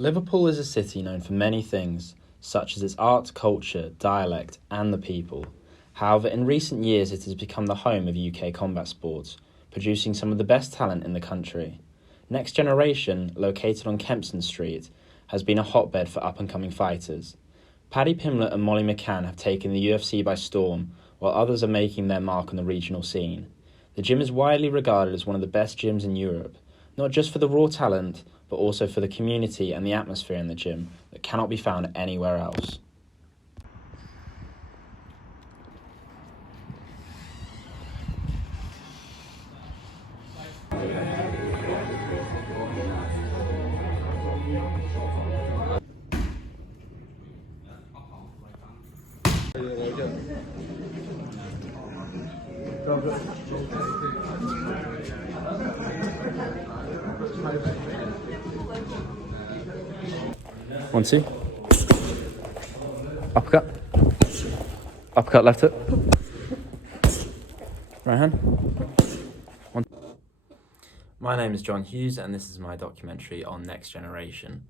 Liverpool is a city known for many things, such as its art, culture, dialect, and the people. However, in recent years it has become the home of UK combat sports, producing some of the best talent in the country. Next Generation, located on Kempston Street, has been a hotbed for up-and-coming fighters. Paddy Pimblett and Molly McCann have taken the UFC by storm, while others are making their mark on the regional scene. The gym is widely regarded as one of the best gyms in Europe, not just for the raw talent, but also for the community and the atmosphere in the gym that cannot be found anywhere else. One, two. Uppercut. Uppercut, left hook. Right hand. One. My name is John Hughes, and this is my documentary on Next Generation.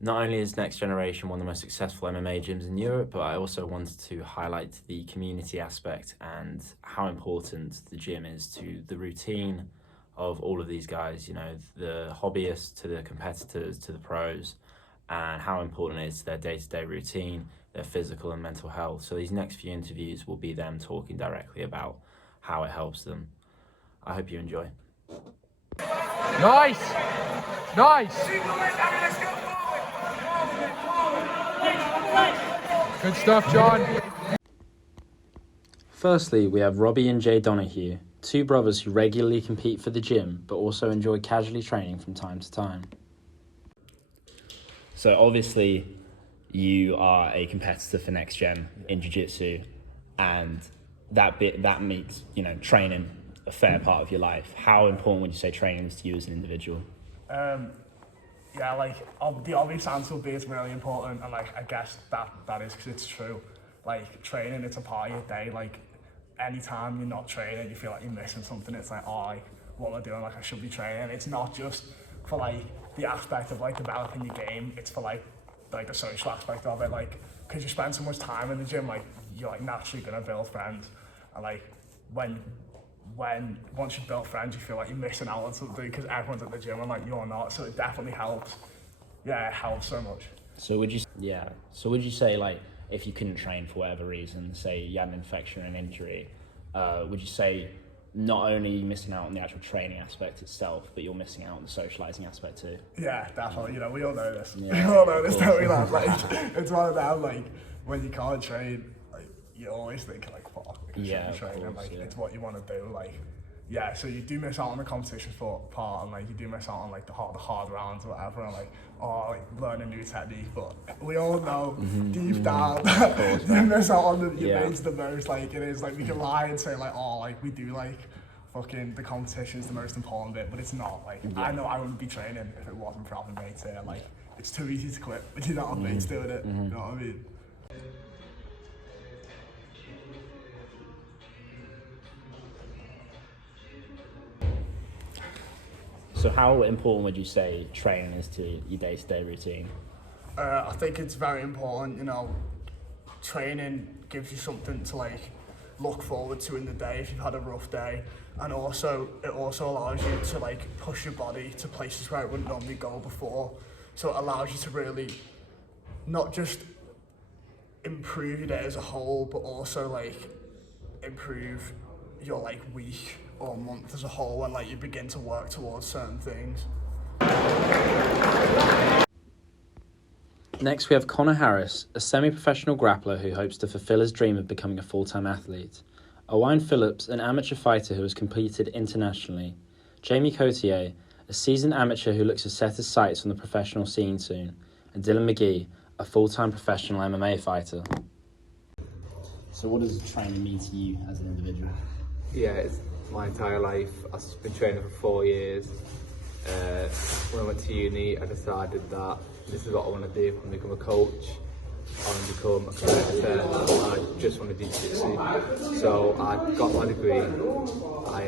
Not only is Next Generation one of the most successful MMA gyms in Europe, but I also wanted to highlight the community aspect and how important the gym is to the routine of all of these guys, you know, the hobbyists to the competitors to the pros, and how important it is to their day-to-day routine, their physical and mental health. So these next few interviews will be them talking directly about how it helps them. I hope you enjoy. Nice! Nice! Good stuff, John. Firstly, we have Robbie and Jay Donahue, two brothers who regularly compete for the gym, but also enjoy casually training from time to time. So obviously, you are a competitor for Next Gen in Jiu-Jitsu, and that makes, you know, training a fair part of your life. How important would you say training is to you as an individual? Yeah, like, the obvious answer would be it's really important, and like, I guess that is because it's true. Like, training, it's a part of your day. Like, anytime you're not training, you feel like you're missing something. It's like, oh, like, what am I doing? Like, I should be training. It's not just for like the aspect of like developing your game. It's for like the social aspect of it. Like, because you spend so much time in the gym, like, you're like naturally gonna build friends, and like once you've built friends, you feel like you're missing out on something because everyone's at the gym and like you're not. So it definitely helps. Yeah, it helps so much. So would you say, like, if you couldn't train for whatever reason, say you had an infection or an injury, would you say not only are you missing out on the actual training aspect itself, but you're missing out on the socializing aspect too? Yeah, definitely. You know, we all know this. Yeah, we all know this, don't we, lad? Like, it's one of them, like, when you can't train, like, you always think, like, fuck, I should be training. Like, it's what you want to do. Like, yeah, so you do miss out on the competition sport part, and like you do miss out on like the hard rounds or whatever, and like, oh, like learn a new technique. But we all know deep down you miss out on your mates the most. Like, it is like, we can lie and say like, oh, like we do like fucking the competition is the most important bit, but it's not. Like, I know I wouldn't be training if it wasn't for having mates here. Like, it's too easy to quit when you don't have mates doing it. You know what I mean? So how important would you say training is to your day-to-day routine? I think it's very important. You know, training gives you something to like look forward to in the day if you've had a rough day, and also it also allows you to like push your body to places where it wouldn't normally go before. So it allows you to really not just improve your day as a whole, but also like improve your like week or month as a whole, and like you begin to work towards certain things. Next, we have Connor Harris, a semi-professional grappler who hopes to fulfill his dream of becoming a full-time athlete. Owain Phillips, an amateur fighter who has competed internationally. Jamie Cotier, a seasoned amateur who looks to set his sights on the professional scene soon. And Dylan McGee, a full-time professional MMA fighter. So what does training mean to you as an individual? Yeah, it's my entire life. I've been training for 4 years. When I went to uni, I decided that this is what I want to do. I want to become a coach. I want to become a competitor. I just want to do jiu-jitsu. So I got my degree. I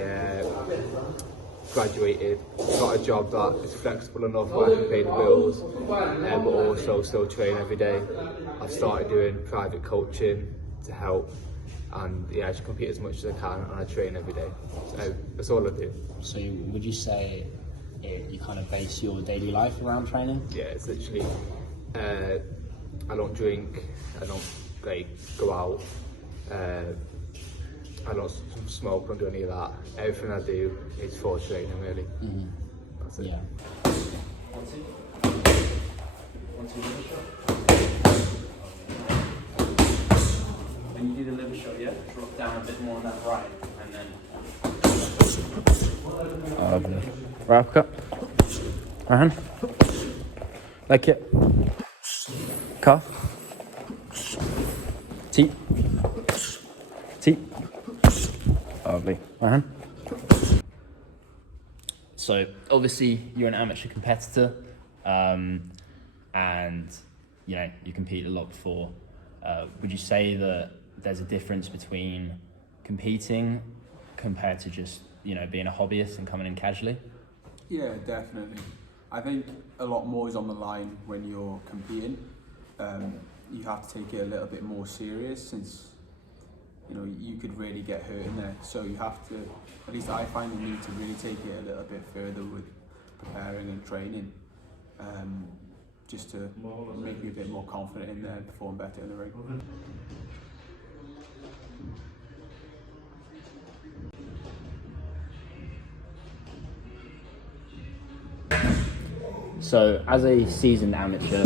graduated, got a job that is flexible enough where I can pay the bills, but also still train every day. I've started doing private coaching to help, and yeah, I just compete as much as I can, and I train every day. So that's all I do. So would you say you kind of base your daily life around training? Yeah, it's literally, I don't drink, I don't go out, I don't smoke, I don't do any of that. Everything I do is for training, really. That's it. Yeah. When you do the liver shot, yeah, drop down a bit more on that right, and then. Right uppercut. Right hand. Leg kick. Calf. Teep. Teep. Lovely. Right hand. So obviously you're an amateur competitor, and you know you compete a lot before. Would you say that there's a difference between competing compared to just being a hobbyist and coming in casually? Yeah, definitely. I think a lot more is on the line when you're competing. You have to take it a little bit more serious, since you could really get hurt in there. So you have to, at least I find the need to really take it a little bit further with preparing and training, just to make me a bit more confident in there and perform better in the ring. So, as a seasoned amateur,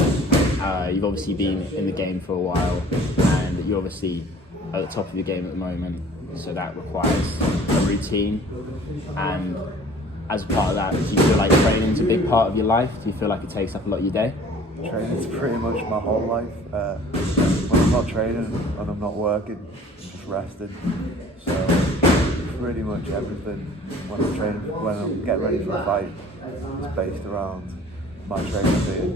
you've obviously been in the game for a while, and you're obviously at the top of your game at the moment, so that requires a routine. And as a part of that, do you feel like training's a big part of your life? Do you feel like it takes up a lot of your day? Training's pretty much my whole life. When I'm not training and I'm not working, I'm just resting. So pretty much everything when I'm training, when I'm getting ready for a fight, is based around my training being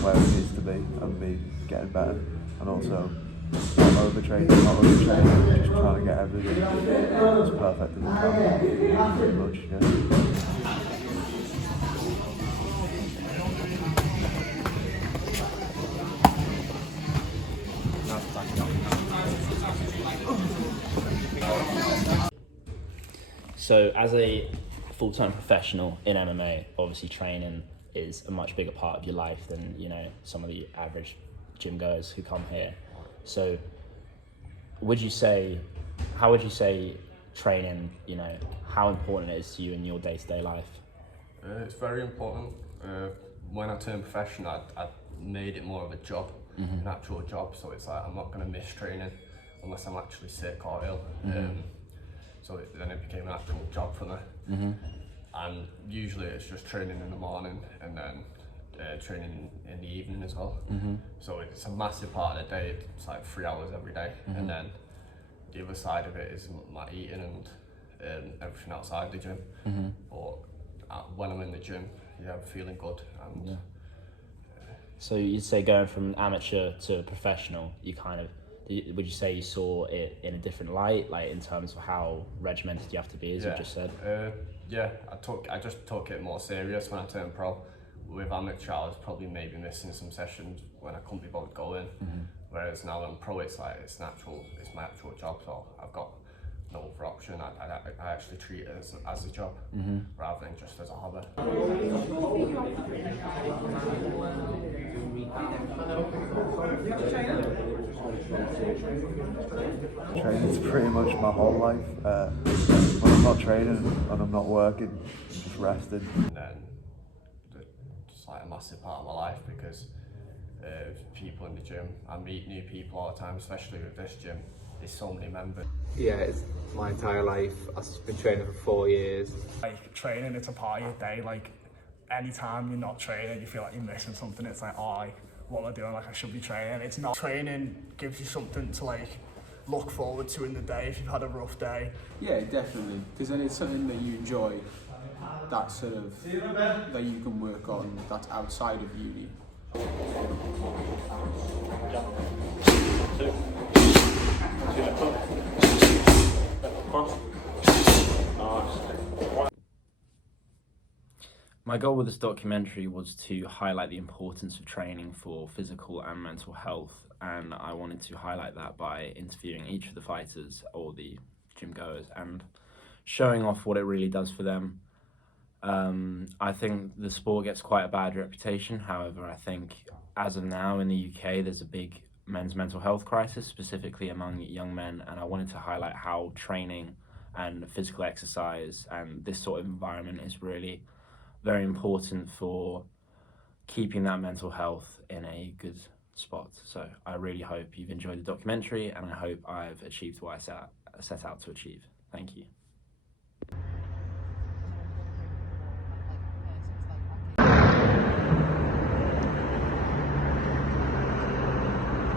where it needs to be and me getting better, and also not overtraining, just trying to get everything as perfect as I can, pretty much, yeah. So, as a full-time professional in MMA, obviously training is a much bigger part of your life than some of the average gym goers who come here. So how would you say training, how important it is to you in your day-to-day life? It's very important. When I turned professional, I made it more of a job, an actual job. So it's like I'm not going to miss training unless I'm actually sick or ill. So then it became an actual job for me. And usually it's just training in the morning and then training in the evening as well. So it's a massive part of the day. It's like 3 hours every day. And then the other side of it is my eating and everything outside the gym. But when I'm in the gym, I'm feeling good. And So you'd say going from amateur to professional, would you say you saw it in a different light, like in terms of how regimented you have to be, as you just said? Yeah, I just took it more serious when I turned pro. With amateur, I was probably maybe missing some sessions when I couldn't be bothered going. Whereas now I'm pro, it's my actual job, so I've got no other option. I actually treat it as a job rather than just as a hobby. Training's pretty much my whole life. When I'm not training and I'm not working, I'm just resting. And then it's like a massive part of my life because people in the gym, I meet new people all the time, especially with this gym. There's so many members. Yeah, it's my entire life. I've been training for 4 years. Like training, it's a part of your day. Like anytime you're not training, you feel like you're missing something. It's like, what am I doing? Like I should be training. It's not. Training gives you something to look forward to in the day if you've had a rough day. Yeah, definitely, because then it's something that you enjoy, that you can work on, that's outside of uni. My goal with this documentary was to highlight the importance of training for physical and mental health, and I wanted to highlight that by interviewing each of the fighters or the gym goers and showing off what it really does for them. I think the sport gets quite a bad reputation. However, I think as of now in the UK, there's a big men's mental health crisis, specifically among young men, and I wanted to highlight how training and physical exercise and this sort of environment is really very important for keeping that mental health in a good spot. So I really hope you've enjoyed the documentary, and I hope I've achieved what I set out to achieve. Thank you.